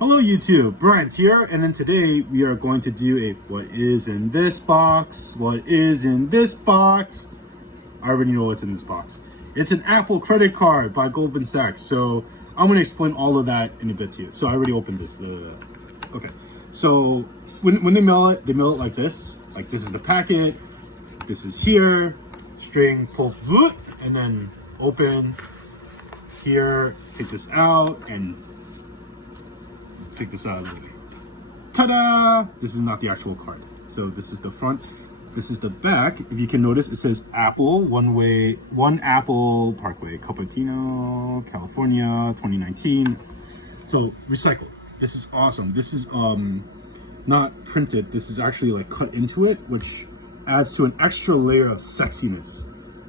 Hello YouTube, Bryant here, and then today we are going to do a what is in this box, what is in this box. I already know what's in this box. It's an Apple credit card by Goldman Sachs, so I'm going to explain all of that in a bit to you. So I already opened this. Okay, so when they mail it like this is the packet, this is here, string, pull, and then open, here, take this out, and take this out of the way. Ta-da! This is not the actual card. So this is the front. This is the back. If you can notice, it says Apple, one Apple Parkway, Cupertino, California, 2019. So recycled. This is awesome. This is not printed. This is actually like cut into it, which adds to an extra layer of sexiness.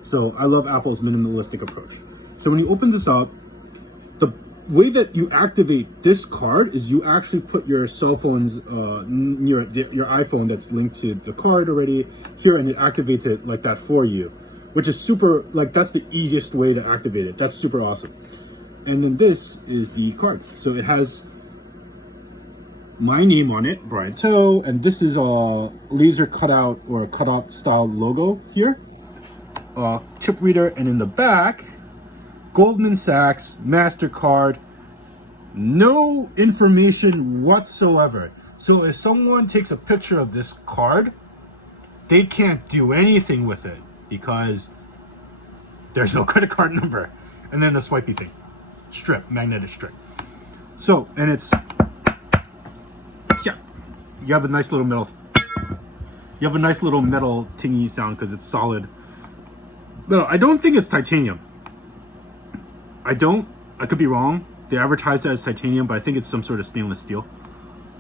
So I love Apple's minimalistic approach. So when you open this up, the way that you activate this card is you actually put your cell phone's your iPhone that's linked to the card already here, and it activates it like that for you, which is super, like, that's the easiest way to activate it. That's super awesome. And then this is the card. So it has my name on it, Bryant To, and this is a laser cutout or a cutout style logo here, chip reader, and in the back, Goldman Sachs Mastercard, no information whatsoever. So if someone takes a picture of this card, they can't do anything with it because there's no credit card number. And then the swipey thing, strip, magnetic strip. So, and it's, yeah, you have a nice little metal tingy sound because it's solid. No, I don't think it's titanium. I could be wrong. They advertise it as titanium, but I think it's some sort of stainless steel.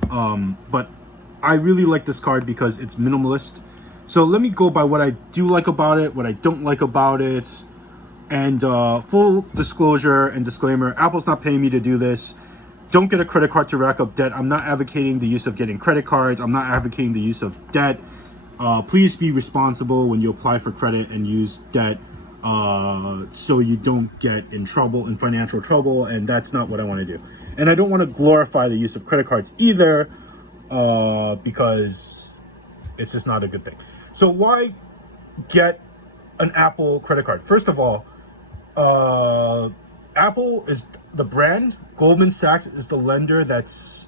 But I really like this card because it's minimalist. So let me go by what I do like about it, what I don't like about it. And full disclosure and disclaimer, Apple's not paying me to do this. Don't get a credit card to rack up debt. I'm not advocating the use of getting credit cards. I'm not advocating the use of debt. Please be responsible when you apply for credit and use debt, so you don't get in financial trouble, and that's not what I want to do. And I don't want to glorify the use of credit cards either, because it's just not a good thing. So why get an Apple credit card? First of all, Apple is the brand. Goldman Sachs is the lender that's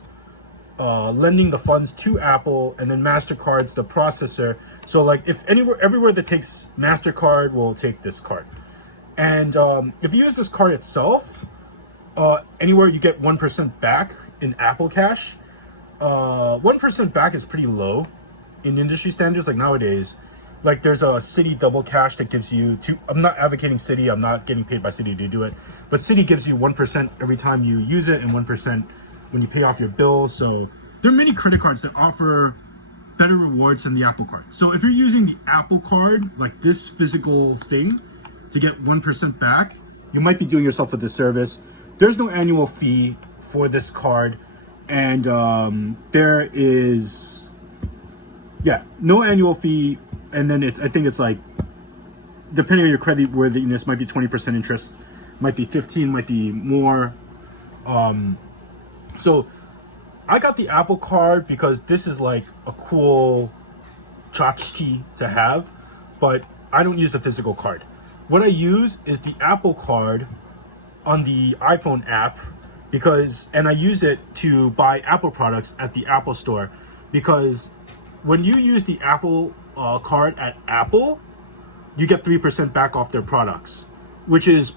lending the funds to Apple, and then Mastercard's the processor. So like if everywhere that takes Mastercard will take this card. And if you use this card itself, anywhere you get 1% back in Apple Cash. 1% back is pretty low in industry standards. Like nowadays, like there's a Citi double cash that gives you I'm not advocating Citi. I'm not getting paid by Citi to do it, but Citi gives you 1% every time you use it and 1% when you pay off your bill. So there are many credit cards that offer better rewards than the Apple card. So if you're using the Apple card, like this physical thing, to get 1% back, you might be doing yourself a disservice. There's no annual fee for this card, and there is, no annual fee. And then I think it's like, depending on your credit worthiness, might be 20% interest, might be 15, might be more. So I got the Apple card because this is like a cool tchotchke to have, but I don't use the physical card. What I use is the Apple card on the iPhone app and I use it to buy Apple products at the Apple store, because when you use the Apple card at Apple, you get 3% back off their products, which is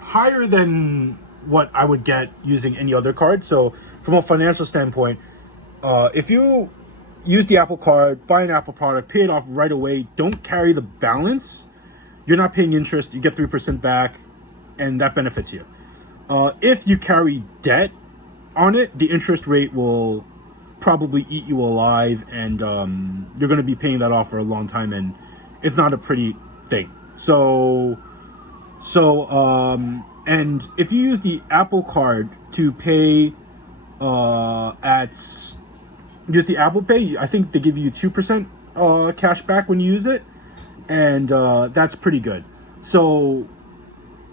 higher than what I would get using any other card. So from a financial standpoint, if you use the Apple card, buy an Apple product, pay it off right away, don't carry the balance, you're not paying interest, you get 3% back, and that benefits you. If you carry debt on it, the interest rate will probably eat you alive, and you're going to be paying that off for a long time, and it's not a pretty thing. And if you use the Apple card to pay use the Apple Pay, I think they give you 2% cash back when you use it, and that's pretty good. So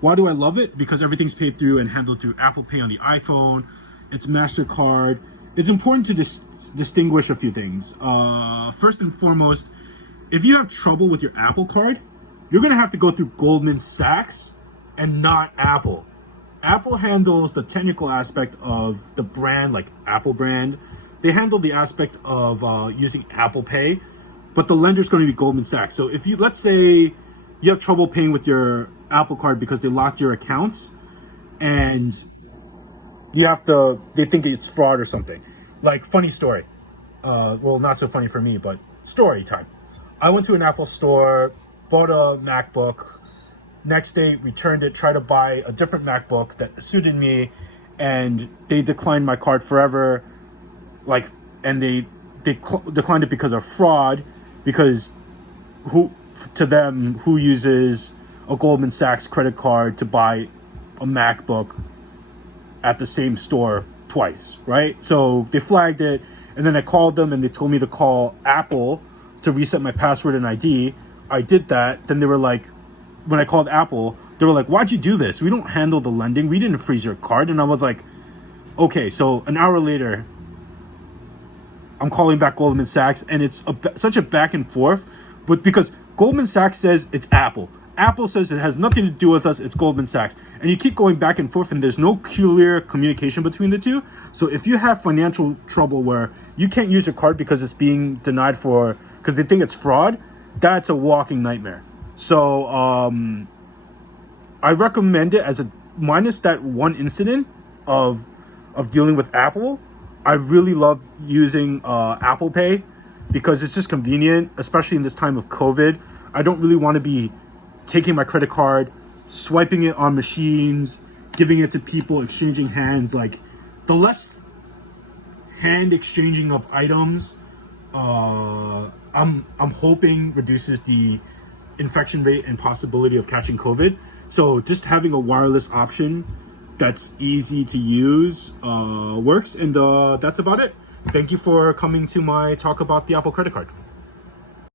why do I love it? Because everything's paid through and handled through Apple Pay on the iPhone. it's Mastercard. It's important to distinguish a few things. First and foremost, if you have trouble with your Apple Card, you're gonna have to go through Goldman Sachs and not Apple. Apple handles the technical aspect of the brand, like Apple brand. They handle the aspect of using Apple Pay, but the lender's going to be Goldman Sachs. So if you, let's say you have trouble paying with your Apple Card because they locked your accounts and they think it's fraud or something. Like, funny story. Well, not so funny for me, but story time. I went to an Apple store, bought a MacBook. Next day, returned it, tried to buy a different MacBook that suited me, and they declined my card forever. And they declined it because of fraud, because who uses a Goldman Sachs credit card to buy a MacBook at the same store twice, right? So they flagged it, and then I called them and they told me to call Apple to reset my password and ID. I did that. Then they were like, when I called Apple, they were like, why'd you do this? We don't handle the lending. We didn't freeze your card. And I was like, okay. So an hour later, I'm calling back Goldman Sachs, and it's such a back and forth. But because Goldman Sachs says it's Apple, Apple says it has nothing to do with us, it's Goldman Sachs. And you keep going back and forth, and there's no clear communication between the two. So if you have financial trouble where you can't use your card because it's being denied because they think it's fraud, that's a walking nightmare. So I recommend it as minus that one incident of dealing with Apple. I really love using Apple Pay because it's just convenient, especially in this time of COVID. I don't really want to be taking my credit card, swiping it on machines, giving it to people, exchanging hands. Like, the less hand exchanging of items, I'm hoping reduces the infection rate and possibility of catching COVID. So just having a wireless option that's easy to use works. And that's about it. Thank you for coming to my talk about the Apple credit card.